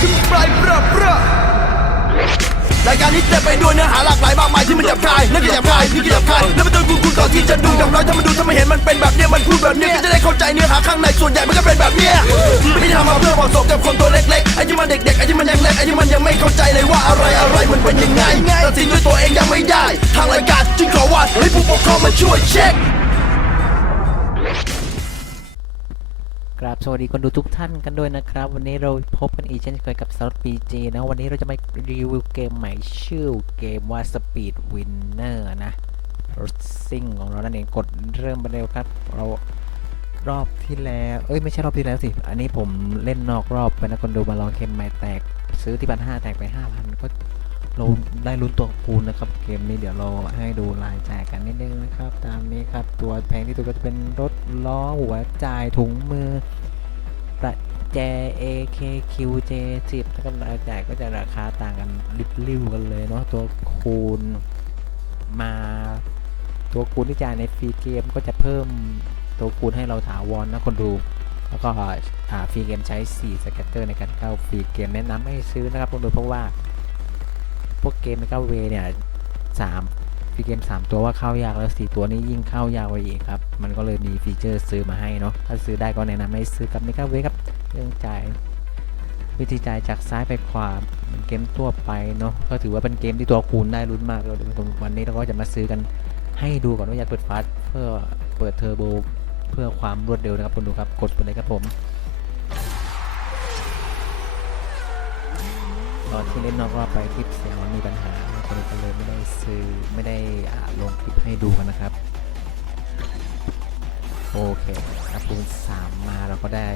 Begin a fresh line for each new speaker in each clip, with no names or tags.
ขึ้นปเปรอะเรายการนี้เต็มไปด้วยเนื้อหาหลากหลายมากมายที่มันหยาบคายนั่นก็หยาบคายนี่ก็หยาบคายแล้วมันตัวกูกูก่อนที่จะดูอย่างน้อยถ้ามัดูถ้ามัเห็นมันเป็นแบบเนี้ยมันพูดแบบเนี้ยก็จะได้เข้าใจเนื้อหาข้างในส่วนใหญ่มันก็เป็นแบบเนี้ยไม่ได้ทำมาเพื่อบอกาะสกับคนตัวเล็กๆไอ้ที่มันเด็กๆไอ้ที่มันยังเล็กไอ้ที่มันยังไม่เข้าใจเลยว่าอะไรอะไรมันเป็นยังไงตัดสินด้วยตัวเองยังไม่ได้ ทางรายการจึงขอว่าให้ผู้ปกครองมาช่วยเช็ค
กราบสวัสดีคนดูทุกท่านกันด้วยนะครับ วันนี้เราพบกันอีกเช่นเคยกับสล็อตปีจนะ วันนี้เราจะมารีวิวเกมใหม่ชื่อเกมว่า Speed Winner นะรถซิ่งของเรานั่นเองกดเริ่มไปเร็วครับ เรารอบที่แล้ว เอ้ยไม่ใช่รอบที่แล้วสิ อันนี้ผมเล่นนอกรอบไปนะคนดูมาลองเกมใหม่แตก ซื้อที่พันห้าแตกไปห้าพันก็เราได้ลุ้นตัวคูณนะครับ เกมนี้เดี๋ยวเราให้ดูรายจ่ายกันนิดนึงนะครับ ตามนี้ครับ ตัวแพงที่สุดก็จะเป็นรถล้อหัวจ่ายถุงมือ แจ AKQJ 10 ถ้ากับรายจ่ายก็จะราคาต่างกันริบลิ่วกันเลยเนาะตัวคูณมา ตัวคูณที่จ่ายในฟรีเกมก็จะเพิ่มตัวคูณให้เราถาวรนะคนดู แล้วก็ฟรีเกมใช้ 4 สแกตเตอร์ในการเข้าฟรีเกมแนะนำให้ซื้อนะครับคนดูเพราะว่า พวกเกมในเก้าเวเนี่ยสามฟรีเกม 3 ตัวว่าเข้ายากแล้ว 4 ตัวนี้ยิ่งเข้ายากไปอีกครับ มันก็เลยมีฟีเจอร์ซื้อมาให้เนาะถ้าซื้อได้ก็แนะนำให้ซื้อกับเมกาเวครับเรื่องจ่ายวิธีจ่ายจากซ้ายไปขวาเป็นเกมทั่วไปเนาะก็ถือว่าเป็นเกมที่ตัวคูณได้ลุ้นมากเลยวันนี้เราก็จะมาซื้อกันให้ดูก่อนว่าอยากเปิดฟาสต์เพื่อเปิดเทอร์โบเพื่อความรวดเร็วนะครับคุณดูครับกดไปเลยครับผมตอนที่เล่นนอกรอบไปคลิปเสียงมันมีปัญหาคนก็เลยไม่ได้ซื้อไม่ได้ลงคลิปให้ดูกันนะครับ โอเคครับคูณ3มาเราก็ได้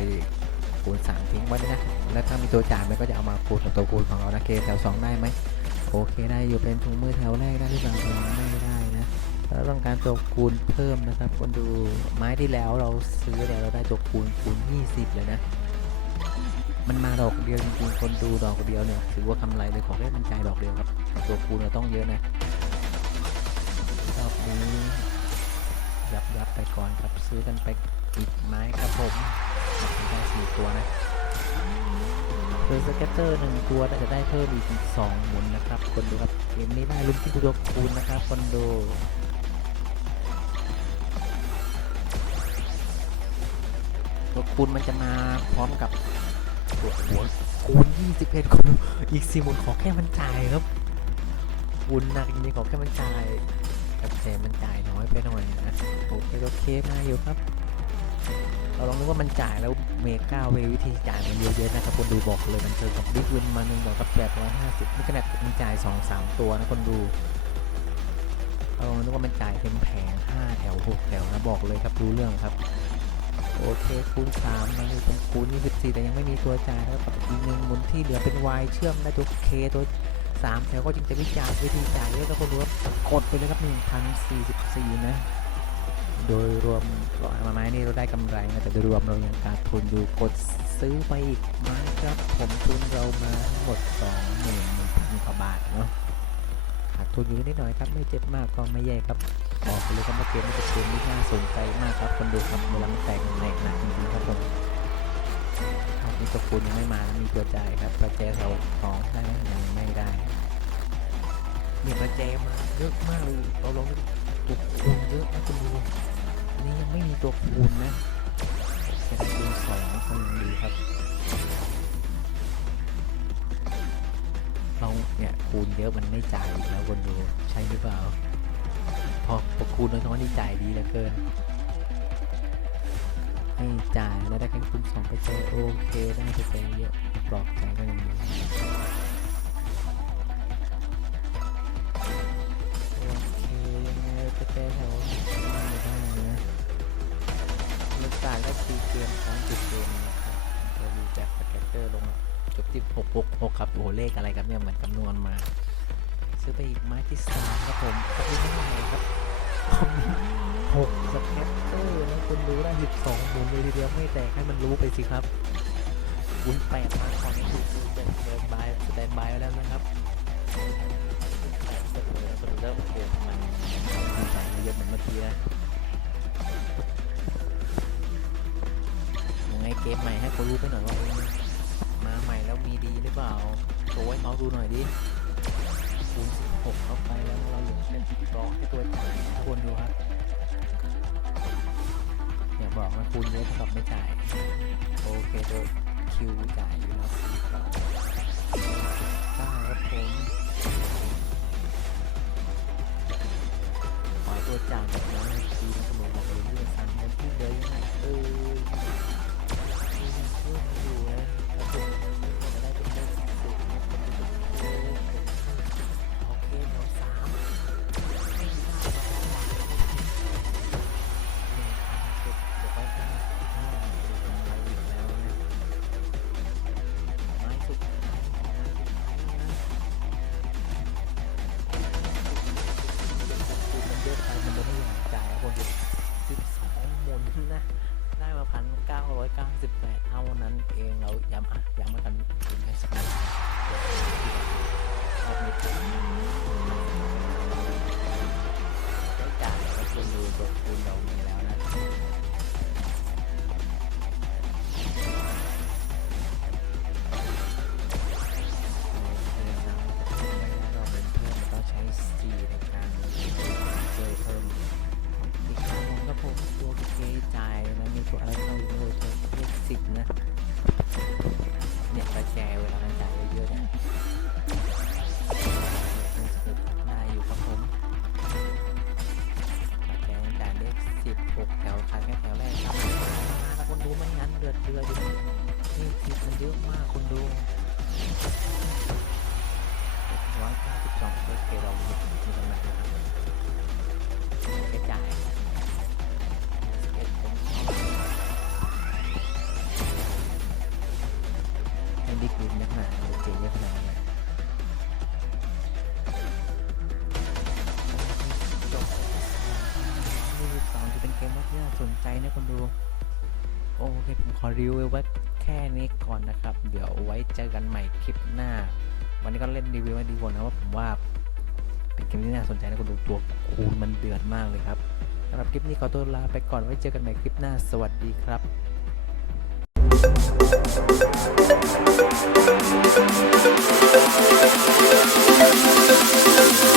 คูณ3ทิ้งไว้เลยนะ แล้วถ้ามีตัวจ่ายมันก็จะเอามาคูณกับตัวคูณของเรานะเคแถว2ได้ไหมโอเคได้อยู่เป็นถุงมือแถวแรกได้หรือเปล่าไม่ได้นะเราต้องการตัวคูณเพิ่มนะครับคนดูไม้ที่แล้วเราซื้อแล้วเราได้ตัวคูณคูณ20 เลยนะ มันมาดอกเดียวจริงๆคนดูดอกเดียวเนี่ยถือว่ากำไรเลยของได้มันใจดอกเดียวครับตัวคูณเราต้องเยอะนะรอบนี้ ยับยับไปก่อนครับซื้อกันไปอีกไม้ครับผมได้สี่ตัวนะโดยสเก็ตเตอร์หนึ่งตัวน่าจะได้เพิ่มอีกสองหมุนนะครับ คนดูครับเกมนี้ได้ลุ้นที่ตัวคูณนะครับคนดูตัวคูณมันจะมาพร้อมกับหัวหัวคูณ21คนอีกสี่หมุนขอแค่มันจ่ายครับคูณหนักจริงๆขอแค่มันจ่าย แต่มันจ่ายน้อยไปหน่อยนะโอเคโอเคมาอยู่ครับ เราลองดูว่ามันจ่ายแล้วเมกาเววิธีจ่ายมันเยอะๆนะครับคนดูบอกเลยมันเจอกับบิ๊กวินมาหนึ่งบอกกับ850นี่ขนาดมันจ่าย2 3ตัวนะคนดูเราลองดูว่ามันจ่ายเต็มแผง5แถว6แถวนะบอกเลยครับรู้เรื่องครับโอเคคูณ3มันเป็นคูณ24แต่ยังไม่มีตัวจ่ายแล้วกับอีกหนึ่งหมุนที่เหลือเป็น Y เชื่อมได้ตัว K ตัว 3แถวก็จึงจะวิจารณ์วิธีจ่ายด้วก็รู้ว่ากดไปเลยครับ1,044 นะ โดยรวมร้อยมาไม้นี่เราได้กำไรนะแต่โดยรวมเรายังขาดทุนอยู่กดซื้อไปอีกไม้ครับผมทุนเรามาทั้งหมด2 1 0 0 0กว่าบาทเนาะขาดทุนอยู่นิดหน่อยครับไม่เจ็บมากก็ไม่แย่ครับบอกเลยครับว่าเกมนี้เป็นเกมที่น่าสนใจมากครับคนดูครับเวลามันแตกมันแหลกหนักจริง มครับมีตัวคูณยังไม่มานะมีตัวจ่ายครับประแจแถวสองได้ไหมยังไม่ได้มีประแจมาเยอะมากเลยเราลองดูตัวคูณเยอะนะคุณดูอันนี้ยังไม่มีตัวคูณนะเป็นคูณสองก็ยังดีครับเราเนี่ยคูณเยอะมันไม่จ่ายอีกแล้วคนดูใช่หรือเปล่าพอพอคูณน้อยๆนี่จ่ายดีเหลือเกิน ให้จ่ายแล้วได้แค่คูณสองไปเจอโอเคได้ไปเจอเยอะปลอบใจก็ยังดีโอเคยังไงไปเจอแถวได้ได้นะลูกตาได้ตีเกมสามจุดเกมนะครับเราดูจากสเก็ตเตอร์ลงมาจบที่หกหกหกครับโอ้เลขอะไรครับเนี่ยเหมือนคำนวณมา ซื้อไปอีกไม้ที่สามครับผมก็คือเท่าไหร่ครับหกสแคตเตอร์นะค ได้สิบสองหมุนเลยทีเดียวไม่แตกให้มันรู้ไปสิครับหมุนแปดมาตอนนี้คือเดินเดินบายสแตนบายแล้วนะครับแปดเสมอเสมอเริ่มเกมมันมันใส่เยอะเหมือนเมื่อกี้นะยังไงเกมใหม่ให้เขารู้ไปหน่อยว่ามาใหม่แล้วมีดีหรือเปล่าโชว์ให้เขาดูหน่อยดิคูณ16เข้าไปแล้วเราเหลือแค่ร้อให้ตัวจ่ายทุกคนดูครับ อย่าบอกนคูณเยอะประกับไม่จ่าย โอเคตัวคิวจ่ายอยู่แล้วได้ครับผมหอยตัวจายแบบน้องในทีมกำลั นะ ได้มาพันเก้าร้อยเก้าสิบแปดเท่านั้นเองเราย้ำอะย้ำมากันถึงแค่สักหน่อบนี้ได้จ่ายแล้วคุณดูตัวคุณ ตัวอะไรเข้าอยู่ด้วยตัวเลขสิบนะเนี่ยกระแจเวลาการจ่ายเยอะๆเนี่ยได้อยู่ครับผมกระแจจ่ายเลขสิบหกแถวขาดแค่แถวแรกครับแล้วคนดูไม่งั้นเดือดเดือดอยู่นี่สิบมันเยอะมากคนดูร้อยเก้าสิบสองโอเคเรามีมีกำลังนะครับใช้จ่าย เยอะขนาดนี้จบนี่สองจะเป็นเกมที่น่าสนใจนะคนดู โอเค ผมขอรีวิวไว้แค่นี้ก่อนนะครับ เดี๋ยวไว้เจอกันใหม่คลิปหน้า วันนี้ก็เล่นรีวิวมาดีกว่านะว่าผมว่า เป็นเกมที่น่าสนใจนะคุณดูตัวคูณมันเดือดมากเลยครับสำหรับคลิปนี้ขอตัวลาไปก่อนไว้เจอกันใหม่คลิปหน้า สวัสดีครับ Thank